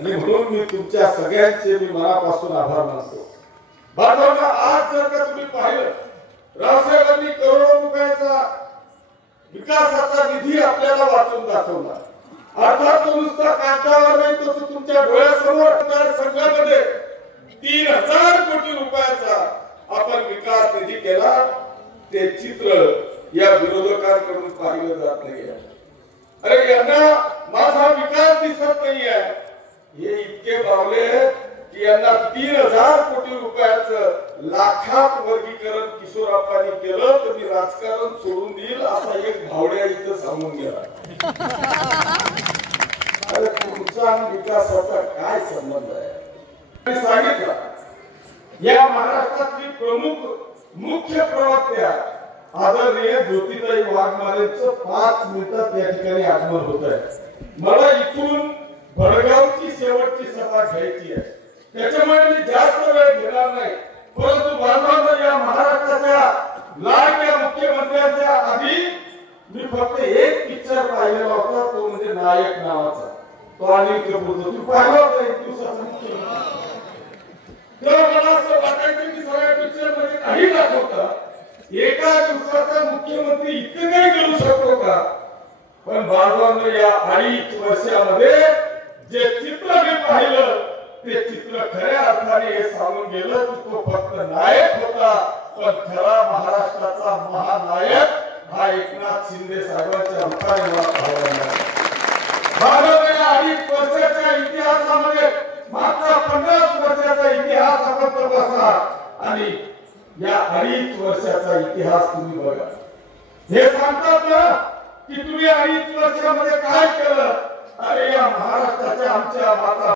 आणि म्हणून मी तुमच्या सगळ्यांचे मी मनापासून आभार मानतो। बांधवांनो, आज जर का तुम्ही पाहिलं, रावसाहेबांनी करोडो रुपयाचा विकासाचा निधी आपल्याला वाचून दाखवला। अर्थात तो नुसता कागदावर नाही, तो तुमच्या डोळ्यासमोर संघामध्ये 3000 कोटी रुपयाचा आपण विकास निधी केला। ते चित्र या विरोधकांकडून पाहिलं जात नाही। अरे यांना माझा विकास दिसत नाहीये, हे इतके बावले की यांना 3000 कोटी रुपयाचं लाखात वर्गीकरण किशोरप्पांनी केलं तर मी राजकारण सोडून देईल असा एक भावड्या इथं सांगून गेला। अरे तुमचा आणि विकासाचा काय संबंध आहे? मी सांगितलं, या महाराष्ट्रातली प्रमुख मुख्य प्रवक्त्या आदरणीय ज्योतिताई वाघमारेंचं 5 मिनिटात या ठिकाणी आगमन होत आहे। मला इथून भडगावची शेवटची सभा घ्यायची आहे, त्याच्यामुळे मी जास्त वेळ घेणार नाही। परंतु बांधवांनो, या महाराष्ट्राच्या लाडक्या मुख्यमंत्र्यांच्या आधी मी फक्त एक पिक्चर पाहिलेला होता, तो म्हणजे नायक नावाचा, तो अनिल कपूरचा। तू पाहिला होता एक दिवसाचा मुख्यमंत्री? तेव्हा मला असं वाटायचं की सगळ्या पिक्चर मध्ये काही दाखवता, एका दिवसाचा मुख्यमंत्री इतकं काही करू शकतो का? पण बांधवांनो, या 2.5 वर्षामध्ये जे चित्र मी पाहिलं ते चित्र खऱ्या अर्थाने हे सांगून गेलं की तो फक्त नायक होता, पण खरा महाराष्ट्राचा महानायक हा एकनाथ शिंदे साहेबांच्या रूपाने मला पाहायला मिळाला। बांधवांनो, 2.5 वर्षाच्या इतिहासामध्ये मागचा 50 वर्षाचा इतिहास आपण तपासा आणि या 2.5 वर्षाचा इतिहास तुम्ही बघा। हे सांगतात ना की तुम्ही 2.5 वर्षामध्ये काय केलं? अरे या महाराष्ट्राच्या आमच्या माता